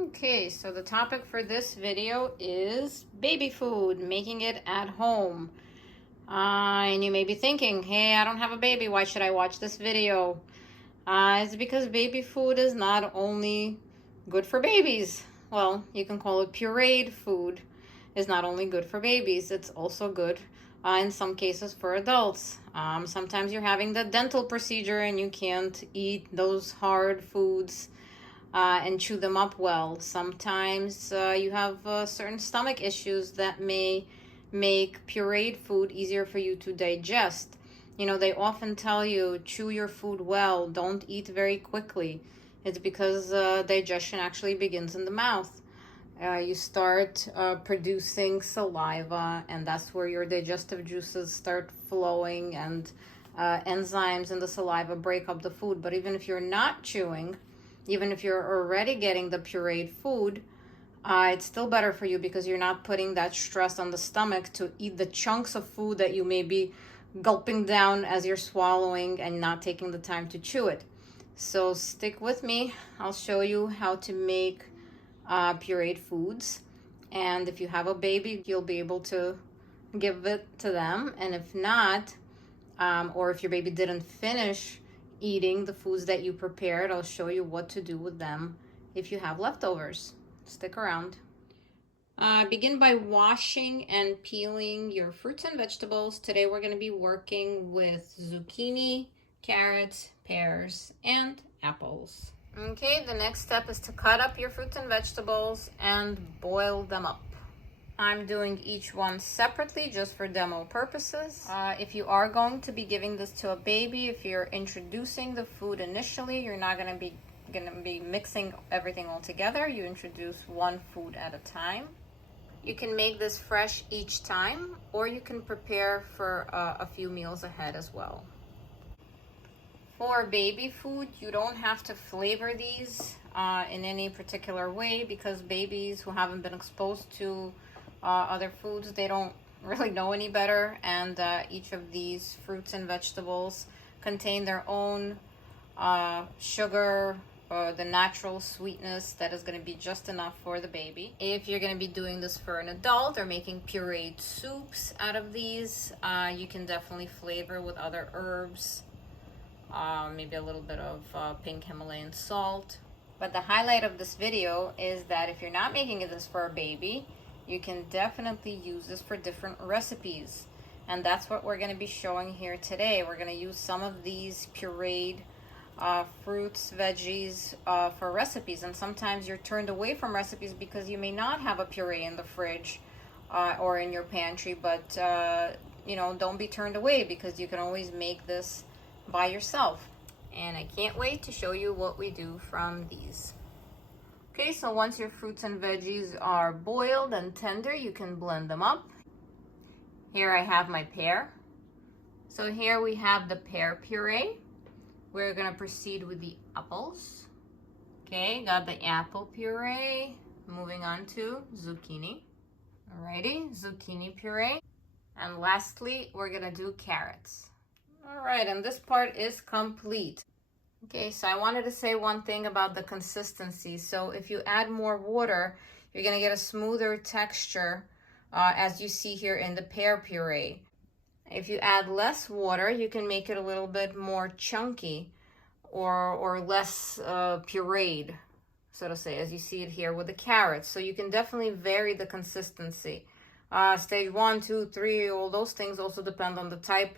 Okay, so the topic for this video is baby food, making it at home. And you may be thinking, hey, I don't have a baby, why should I watch this video? It's because baby food is not only good for babies. Well, you can call it pureed food. It's not only good for babies, it's also good in some cases for adults. Sometimes you're having the dental procedure and you can't eat those hard foods and chew them up well. Sometimes you have certain stomach issues that may make pureed food easier for you to digest. You know, they often tell you chew your food well, don't eat very quickly. It's because digestion actually begins in the mouth. You start producing saliva, and that's where your digestive juices start flowing, and enzymes in the saliva break up the food. But even if you're not chewing, even if you're already getting the pureed food, it's still better for you because you're not putting that stress on the stomach to eat the chunks of food that you may be gulping down as you're swallowing and not taking the time to chew it. So stick with me. I'll show you how to make pureed foods. And if you have a baby, you'll be able to give it to them. And if not, or if your baby didn't finish eating the foods that you prepared, I'll show you what to do with them if you have leftovers. Stick around. Begin by washing and peeling your fruits and vegetables. Today we're going to be working with zucchini, carrots, pears, and apples. Okay, the next step is to cut up your fruits and vegetables and boil them up. I'm doing each one separately just for demo purposes. If you are going to be giving this to a baby, if you're introducing the food initially, you're not going to be mixing everything all together. You introduce one food at a time. You can make this fresh each time, or you can prepare for a few meals ahead as well. For baby food, you don't have to flavor these in any particular way, because babies who haven't been exposed to other foods, they don't really know any better, and each of these fruits and vegetables contain their own sugar, the natural sweetness that is going to be just enough for the baby. If you're going to be doing this for an adult or making pureed soups out of these, you can definitely flavor with other herbs, maybe a little bit of pink Himalayan salt. But the highlight of this video is that if you're not making this for a baby, you can definitely use this for different recipes. And that's what we're going to be showing here today. We're going to use some of these pureed fruits, veggies for recipes. And sometimes you're turned away from recipes because you may not have a puree in the fridge or in your pantry. But, you know, don't be turned away, because you can always make this by yourself. And I can't wait to show you what we do from these. Okay, so once your fruits and veggies are boiled and tender, you can blend them up. Here I have my pear. So here we have the pear puree. We're gonna proceed with the apples. Okay, got the apple puree. Moving on to zucchini. Alrighty, zucchini puree. And lastly, we're gonna do carrots. All right, and this part is complete. Okay, so I wanted to say one thing about the consistency. So if you add more water, you're gonna get a smoother texture as you see here in the pear puree. If you add less water, you can make it a little bit more chunky or less pureed, so to say, as you see it here with the carrots. So you can definitely vary the consistency. Stage 1, 2, 3, all those things also depend on the type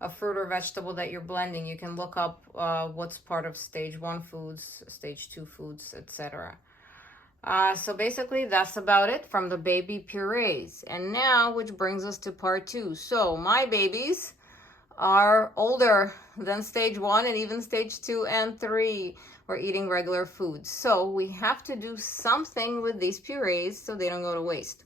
of fruit or vegetable that you're blending. You can look up what's part of stage 1 foods, stage 2 foods, etc. So basically that's about it from the baby purees. And now, which brings us to part 2. So my babies are older than stage 1 and even stage 2 and 3. We're eating regular foods. So we have to do something with these purees so they don't go to waste.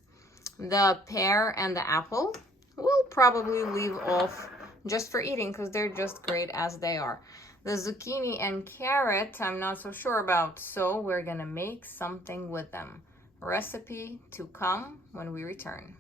The pear and the apple we'll probably leave off just for eating because they're just great as they are. The zucchini and carrot, I'm not so sure about, so we're gonna make something with them. Recipe to come when we return.